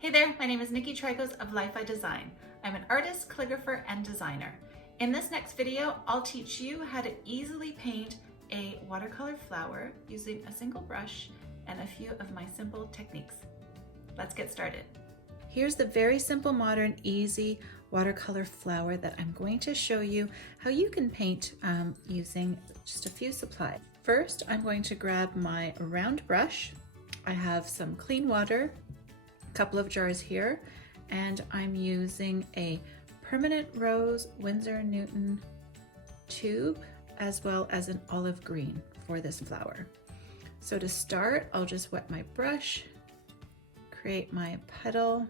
Hey there, my name is Nicki Traikos of Li-Fi Design. I'm an artist, calligrapher, and designer. In this next video, I'll teach you how to easily paint a watercolor flower using a single brush and a few of my simple techniques. Let's get started. Here's the very simple, modern, easy watercolor flower that I'm going to show you how you can paint using just a few supplies. First, I'm going to grab my round brush. I have some clean water, a couple of jars here, and I'm using a permanent rose Winsor Newton tube as well as an olive green for this flower. So to start, I'll just wet my brush, create my petal,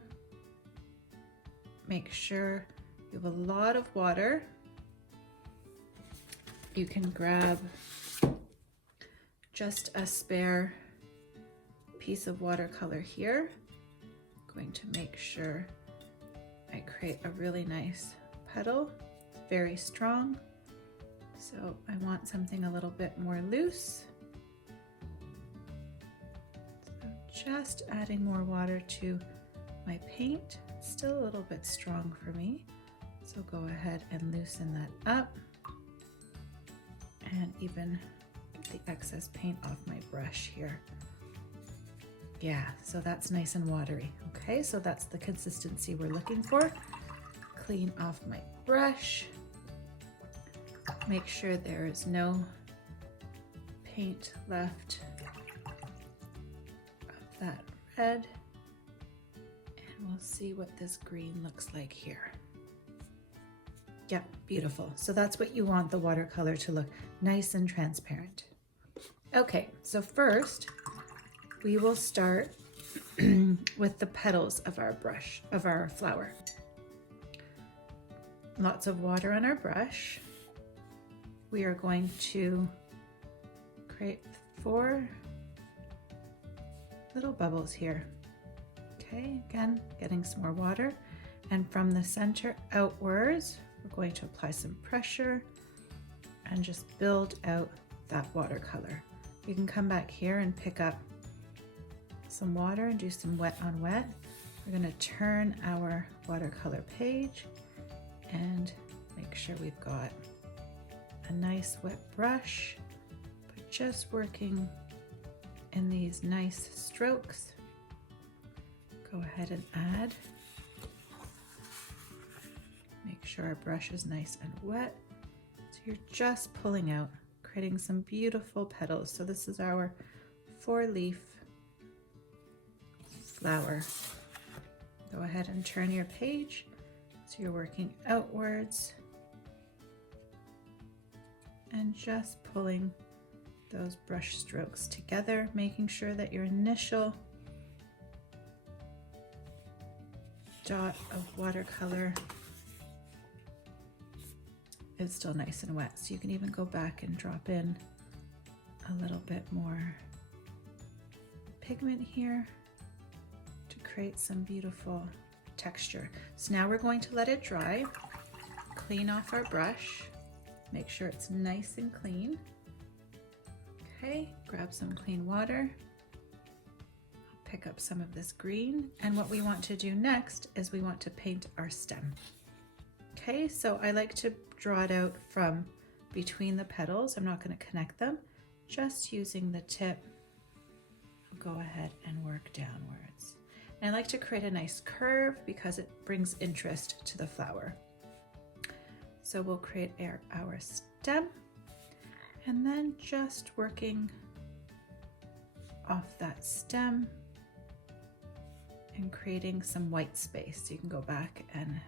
make sure you have a lot of water. You can grab just a spare piece of watercolor here. I'm going to make sure I create a really nice petal, very strong. So I want something a little bit more loose. So just adding more water to my paint, still a little bit strong for me. So go ahead and loosen that up and even get the excess paint off my brush here. Yeah, so that's nice and watery. Okay, so that's the consistency we're looking for. Clean off my brush. Make sure there is no paint left of that red. And we'll see what this green looks like here. Yep, beautiful. So that's what you want the watercolor to look, nice and transparent. Okay, so first we will start with the petals of our brush, of our flower. Lots of water on our brush. We are going to create 4 little bubbles here. Okay, again, getting some more water. And from the center outwards, we're going to apply some pressure and just build out that watercolor. You can come back here and pick up some water and do some wet on wet. We're going to turn our watercolor page and make sure we've got a nice wet brush, but just working in these nice strokes. Go ahead and add. Make sure our brush is nice and wet. So you're just pulling out, creating some beautiful petals. So this is our 4-leaf flower. Go ahead and turn your page so you're working outwards and just pulling those brush strokes together, making sure that your initial dot of watercolor is still nice and wet. So you can even go back and drop in a little bit more pigment here to create some beautiful texture. So now we're going to let it dry, clean off our brush, make sure it's nice and clean. Okay, grab some clean water, pick up some of this green, and what we want to do next is we want to paint our stem. Okay, so I like to draw it out from between the petals. I'm not going to connect them, just using the tip. I'll go ahead and work downwards. And I like to create a nice curve because it brings interest to the flower. So we'll create our stem and then just working off that stem and creating some white space. So you can go back and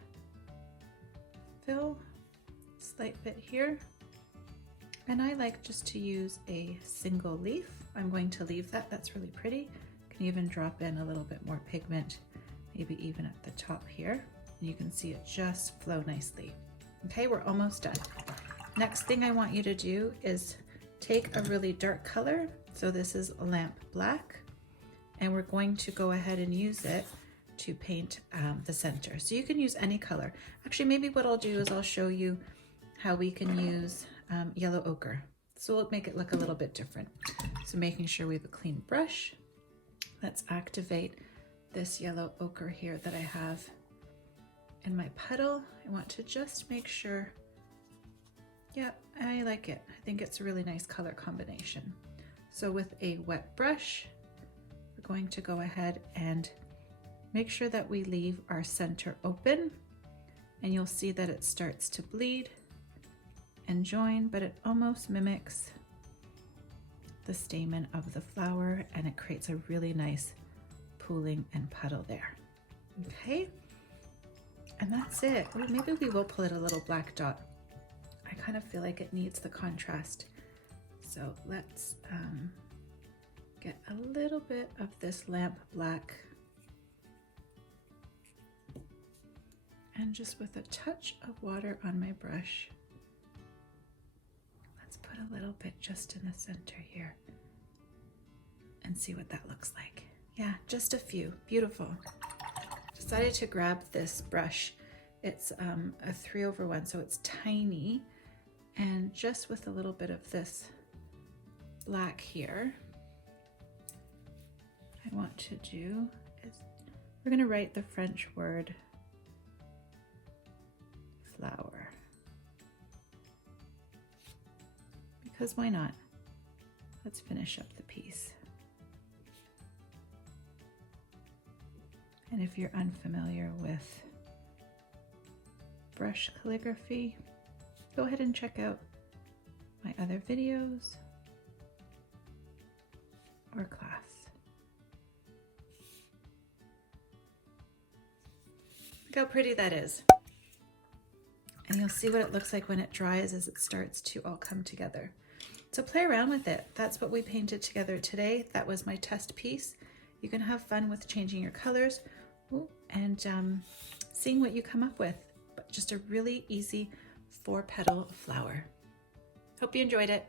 fill a slight bit here. And I like just to use a single leaf. I'm going to leave that, that's really pretty. You can even drop in a little bit more pigment, maybe even at the top here. And you can see it just flow nicely. Okay, we're almost done. Next thing I want you to do is take a really dark color. So this is lamp black, and we're going to go ahead and use it to paint the center. So you can use any color. Actually, maybe what I'll do is I'll show you how we can use yellow ochre. So we'll make it look a little bit different. So making sure we have a clean brush. Let's activate this yellow ochre here that I have in my petal. I want to just make sure, yeah, I like it. I think it's a really nice color combination. So with a wet brush, we're going to go ahead and make sure that we leave our center open, and you'll see that it starts to bleed and join, but it almost mimics the stamen of the flower, and it creates a really nice pooling and puddle there. Okay, and that's it. Well, maybe we will pull it a little black dot. I kind of feel like it needs the contrast. So let's get a little bit of this lamp black, and just with a touch of water on my brush, let's put a little bit just in the center here and see what that looks like. Yeah, just a few. Beautiful. Decided to grab this brush. It's a 3/1, so it's tiny, and just with a little bit of this black here, I want to do is we're going to write the French word flower, because why not? Let's finish up the piece. And if you're unfamiliar with brush calligraphy, go ahead and check out my other videos or class. Look how pretty that is. And you'll see what it looks like when it dries as it starts to all come together. So play around with it. That's what we painted together today. That was my test piece. You can have fun with changing your colors and seeing what you come up with. But just a really easy 4-petal flower. Hope you enjoyed it.